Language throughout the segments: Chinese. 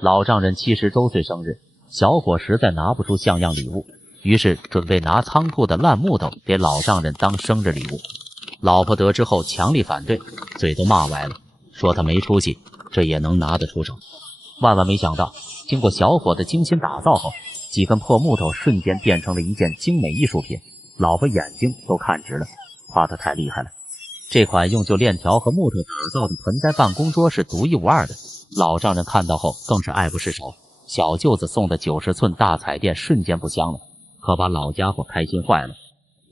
老丈人70周岁生日，小伙实在拿不出像样礼物，于是准备拿仓库的烂木头给老丈人当生日礼物。老婆得知后强力反对，嘴都骂歪了，说他没出息，这也能拿得出手。万万没想到，经过小伙的精心打造后，几根破木头瞬间变成了一件精美艺术品，老婆眼睛都看直了，夸他太厉害了。这款用旧链条和木头打造的盆栽办公桌是独一无二的，老丈人看到后更是爱不释手。小舅子送的90寸大彩电瞬间不香了，可把老家伙开心坏了，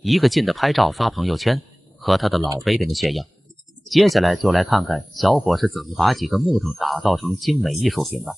一个劲的拍照发朋友圈，和他的老 baby 们炫耀。接下来就来看看小伙是怎么把几根木头打造成精美艺术品吧。